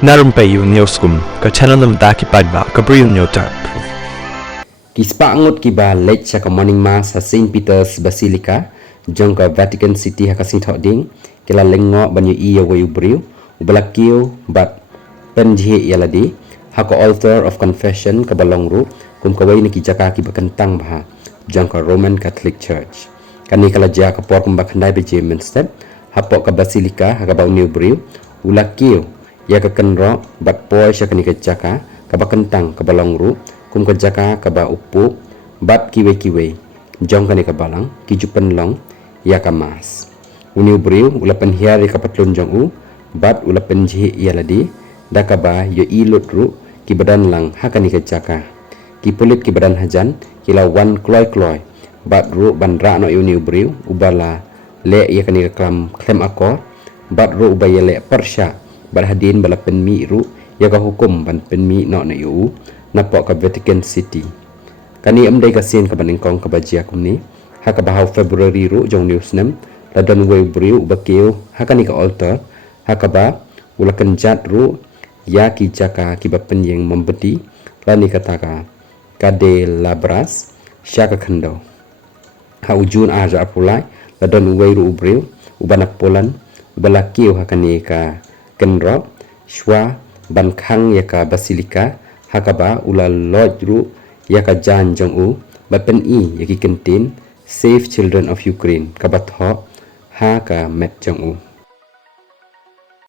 Narum payu nioskum ka chananam daki pagba ka briu nyotar. Kispangot kiba late sa morning mass sa St. Peter's Basilica jong ka Vatican City ha kasing thoding kila lengo banyu iya wayu briu ubalakio bat penjhe yaladi ha ka altar of confession ka balongru kum ka way ki jaka ki bakantang bah jong ka Roman Catholic Church kani kala ja ka por kum bakandai be jemen step ha po ka Basilica ha ka baw new briu ulakio ya ka kenro bat poy sa kani ka jaka ka bakantang ka balongru kum ka jaka ka ba upu bat kiwe jong kani ka balang kijupan long ya ka mas uniu briu ulapan hiari ka patlon jong u bat ulapan jhi yaladi da ka ba yo ilut ru ki badan lang ha kani ka jaka ki pulit ki badan hajan kila wan kloy bat ru bandra no uniu briu ubala le ya kani ka klem akor bat ru ubaya le persya berhadin bala penmi ru ya ka hukum ban penmi no na yu napok ka Vatican City kani amdai ka sin ka baningkong ka bajia kumni ha ka bahaw February ru jong news nem ladan way briu bakio ha kani ka altar ha ka ba ulakan jat ru ya ki jaka ki bapen yang membeti lani kataka kade labras syaka khando ha ujun aja apulai ladan way ru briu ubanak polan ubalakio ha kani ka kenro shwa ban khang ya ka Basilica hakaba ula lojru ya ka jan jong u bapen i ya ki kentin Save Children of Ukraine kabat ho ha ka met jong u